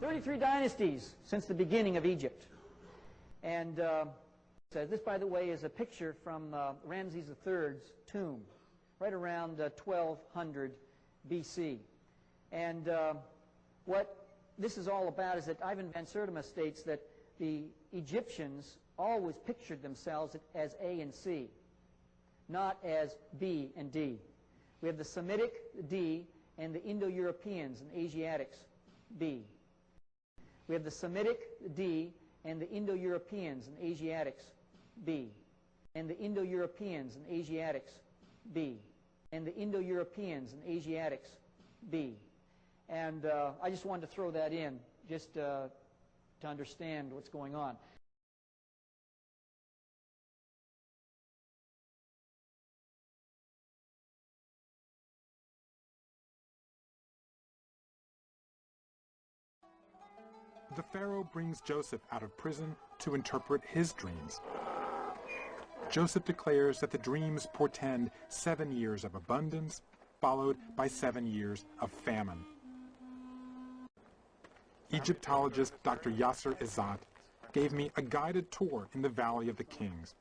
"33 dynasties since the beginning of Egypt." And this, by the way, is a picture from Ramses III's tomb, right around 1200 BC. And what this is all about is that Ivan van Sertima states that the Egyptians always pictured themselves as A and C, not as B and D. We have the Semitic D and the Indo-Europeans and Asiatics B. We have the Semitic D and the Indo-Europeans and Asiatics B. And the Indo-Europeans and Asiatics B. And the Indo-Europeans and Asiatics B. And I just wanted to throw that in just to understand what's going on. The Pharaoh brings Joseph out of prison to interpret his dreams. Joseph declares that the dreams portend 7 years of abundance, followed by 7 years of famine. Egyptologist Dr. Yasser Izzat gave me a guided tour in the Valley of the Kings.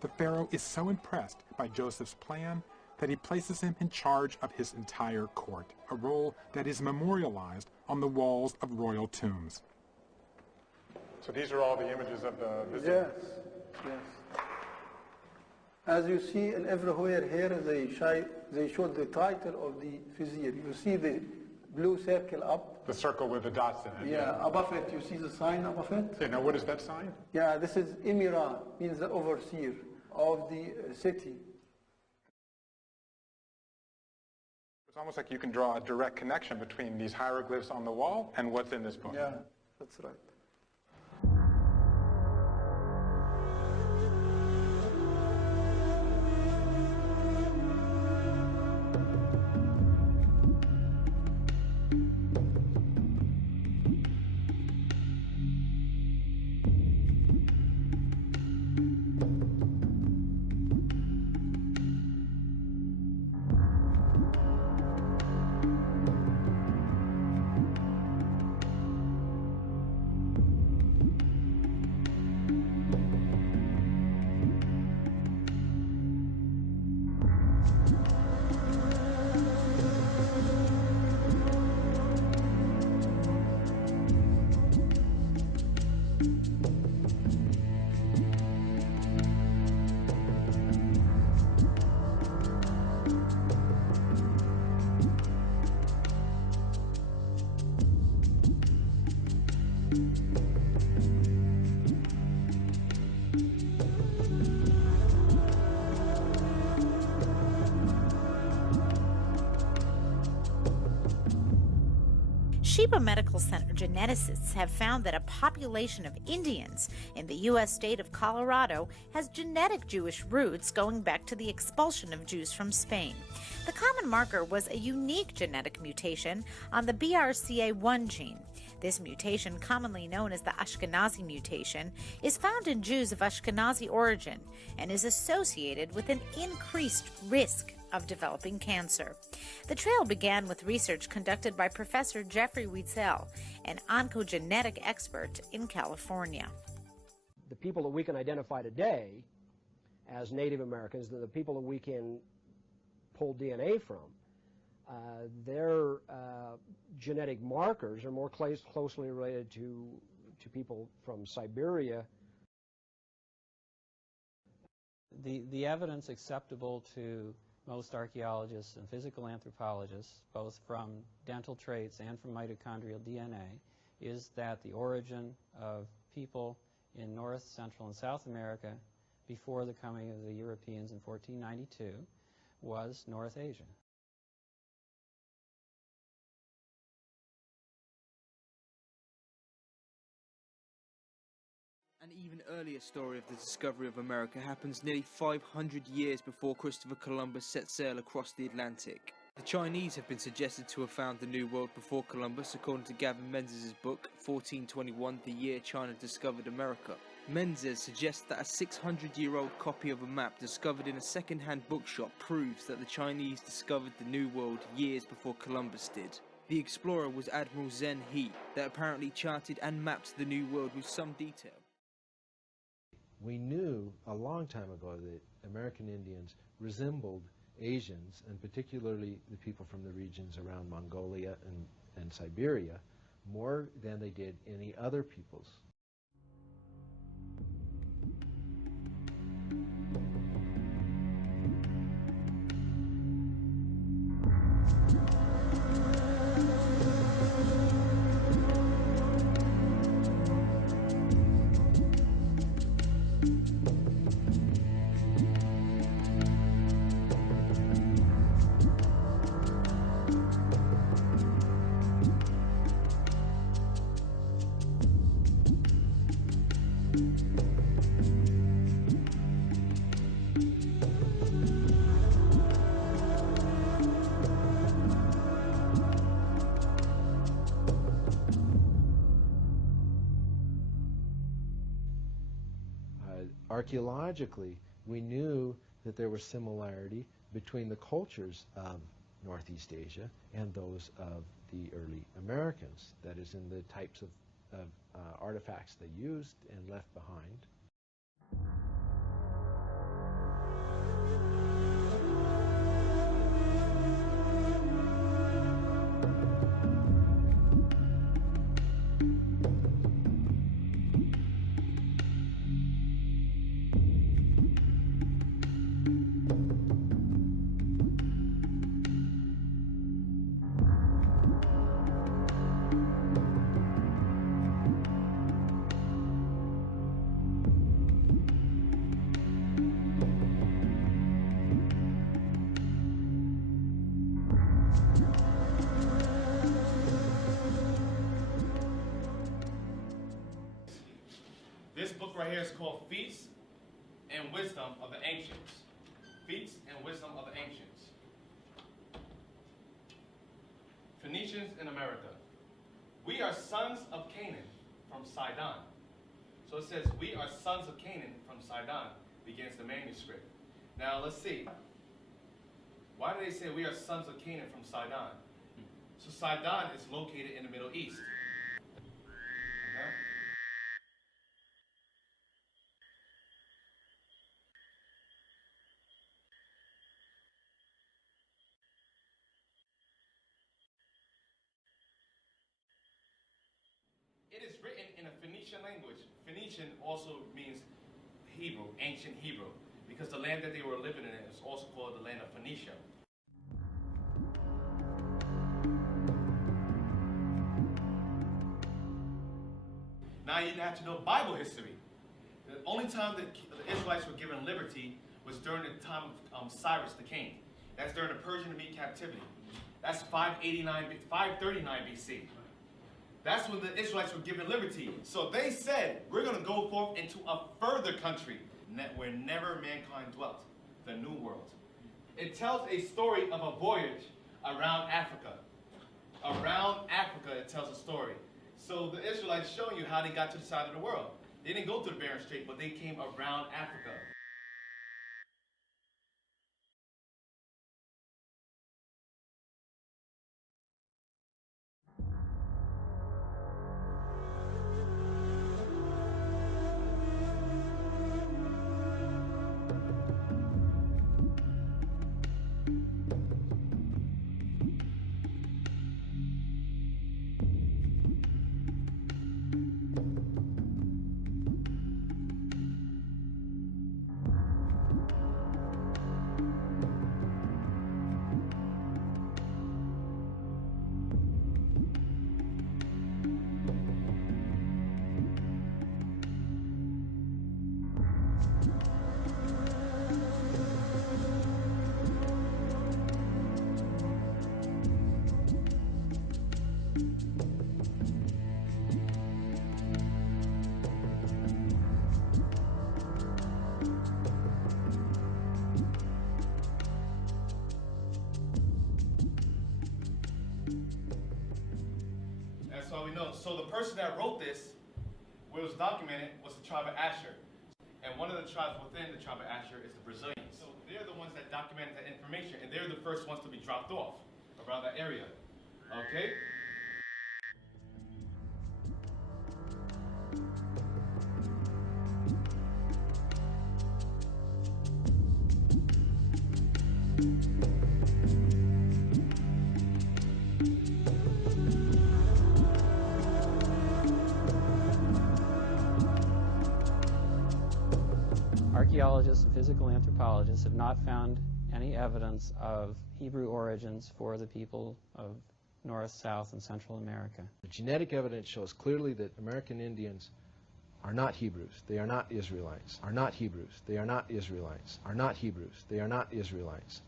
The Pharaoh is so impressed by Joseph's plan that he places him in charge of his entire court, a role that is memorialized on the walls of royal tombs. So these are all the images of the vizier? Yes, yes. As you see, and everywhere here they showed the title of the vizier. You see the blue circle up. The circle with the dots in it. Yeah, above it, you see the sign above it? Yeah, now what is that sign? Yeah, this is Emira, means the overseer of the city. It's almost like you can draw a direct connection between these hieroglyphs on the wall and what's in this book. Yeah, that's right. Sheba Medical Center geneticists have found that a population of Indians in the U.S. state of Colorado has genetic Jewish roots going back to the expulsion of Jews from Spain. The common marker was a unique genetic mutation on the BRCA1 gene. This mutation, commonly known as the Ashkenazi mutation, is found in Jews of Ashkenazi origin and is associated with an increased risk of developing cancer. The trail began with research conducted by Professor Jeffrey Wietzel, an oncogenetic expert in California. The people that we can identify today as Native Americans, the people that we can pull DNA from, their genetic markers are more closely related to people from Siberia. The evidence acceptable to most archaeologists and physical anthropologists, both from dental traits and from mitochondrial DNA, is that the origin of people in North, Central, and South America before the coming of the Europeans in 1492 was North Asia. An even earlier story of the discovery of America happens nearly 500 years before Christopher Columbus set sail across the Atlantic. The Chinese have been suggested to have found the New World before Columbus, according to Gavin Menzies' book, 1421, The Year China Discovered America. Menzies suggests that a 600-year-old copy of a map discovered in a second-hand bookshop proves that the Chinese discovered the New World years before Columbus did. The explorer was Admiral Zhen He, that apparently charted and mapped the New World with some detail. We knew a long time ago that American Indians resembled Asians, and particularly the people from the regions around Mongolia and Siberia, more than they did any other peoples. Archaeologically, we knew that there was similarity between the cultures of Northeast Asia and those of the early Americans, that is, in the types of artifacts they used and left behind. This book right here is called Feats and Wisdom of the Ancients. Feats and Wisdom of the Ancients. Phoenicians in America. We are sons of Canaan from Sidon. So it says, we are sons of Canaan from Sidon, begins the manuscript. Now let's see. Why do they say we are sons of Canaan from Sidon? So Sidon is located in the Middle East. Okay? It is written in a Phoenician language. Phoenician also means Hebrew, ancient Hebrew, because the land that they were living in is also called the land of Phoenicia. Now you have to know Bible history. The only time that the Israelites were given liberty was during the time of Cyrus the king. That's during the Persian Mede captivity. That's 539 BC. That's when the Israelites were given liberty. So they said, we're going to go forth into a further country where never mankind dwelt, the New World. It tells a story of a voyage around Africa. Around Africa, it tells a story. So the Israelites showing you how they got to the side of the world. They didn't go to the Bering Strait, but they came around Africa. So we know. So the person that wrote this, what was documented, was the tribe of Asher. And one of the tribes within the tribe of Asher is the Brazilians. So they're the ones that documented that information, and they're the first ones to be dropped off around that area. Okay? Archaeologists and physical anthropologists have not found any evidence of Hebrew origins for the people of North, South, and Central America. The genetic evidence shows clearly that American Indians are not Hebrews. They are not Israelites. Are not Hebrews. They are not Israelites. Are not Hebrews. They are not Israelites.